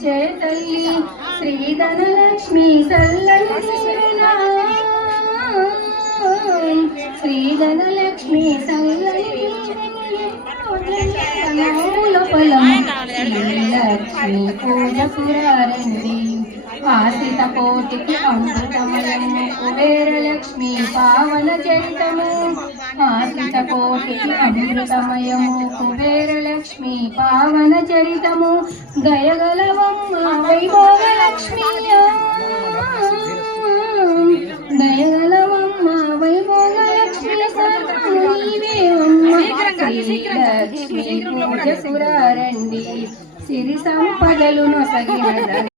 కొలిచే తల్లి శ్రీధనలక్ష్మి సల్లని శ్రీధనలక్ష్మి సల్లని లక్ష్మి పూజపురారండి ఆశ్రిత కోటికి అమృతమయము కుబేరలక్ష్మి పావన చరితము ఆశ్రిత కోటికి అమృతమయము కుబేరలక్ష్మి పావన చరితము దయగలవమ్మ వైభోగలక్ష్మి దయగలవమ్మ వైభోగలక్ష్మి లక్ష్మి పూజ సురారండి సిరి సంపదలు నొసగిన రావమ్మ